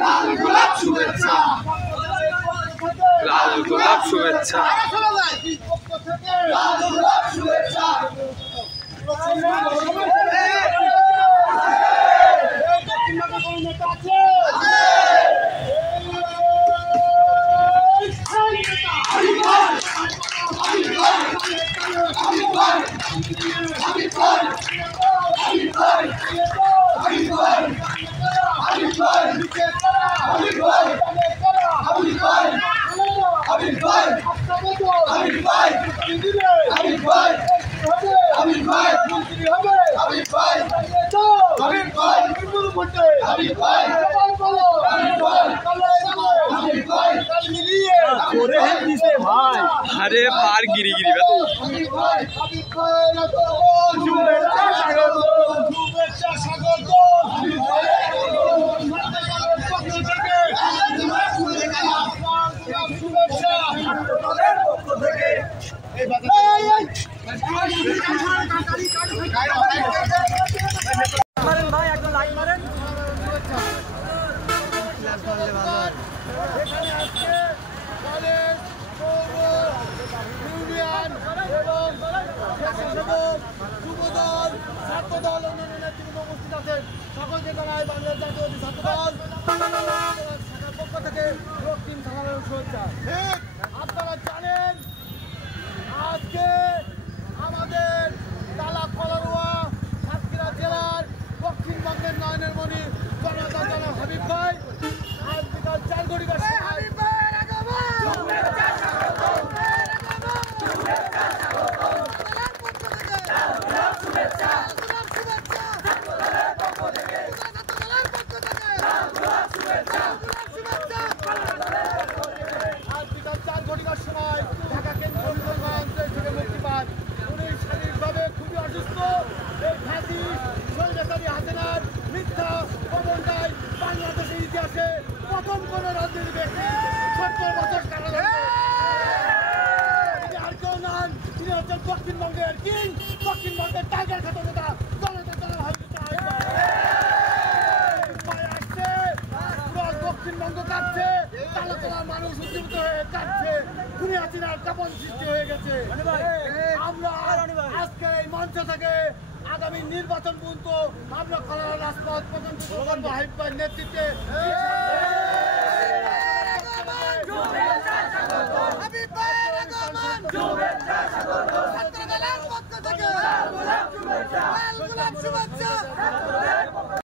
লাল গোলাপ শুভেচ্ছা। अरे पार गिरी गिरी সকলকে জানাই বাংলাদেশ জাতীয় ছাত্র দল শাখার পক্ষ থেকে রক্তিম থানার শুভেচ্ছা। আপনারা জানেন আজকে আমাদের তালা কলারোয়া সাতক্ষীরা জেলার দক্ষিণবঙ্গের নয়নের মণি জনতা জনাব হাবিব ভাই আজ বিকাল 4 ঘটিকার সময় ঢাকা কেন্দ্রীয় বিমানবন্দর থেকে মুক্তি পান। উনি শারীরিকভাবে খুবই অসুস্থ। এই ফাঁসি স্বৈরাচারী হাসিনার মিথ্যা প্রবণতায় বাংলাদেশের ইতিহাসে প্রথম কোন রাজনীতি ব্যক্তি 70 বছর কারাদণ্ড। তিনি আর কেউ নন, তিনি হচ্ছেন দক্ষিণবঙ্গের কিং, দক্ষিণবঙ্গের টাইগার খাত নেতা জনতা জনাব হাবিব আসছে। দক্ষিণবঙ্গ কাঁপছে, তালাতলার মানুষ উজ্জীবিত হয়ে কাঁপছে। খুনি হাসিনার কাঁপন সৃষ্টি হয়ে গেছে। আমরা আজকের এই মঞ্চ থেকে আগামী নির্বাচন পর্যন্ত আমরা খোলা রাজপথ পর্যন্ত হাবিব ভাইয়ের নেতৃত্বে শুভেচ্ছা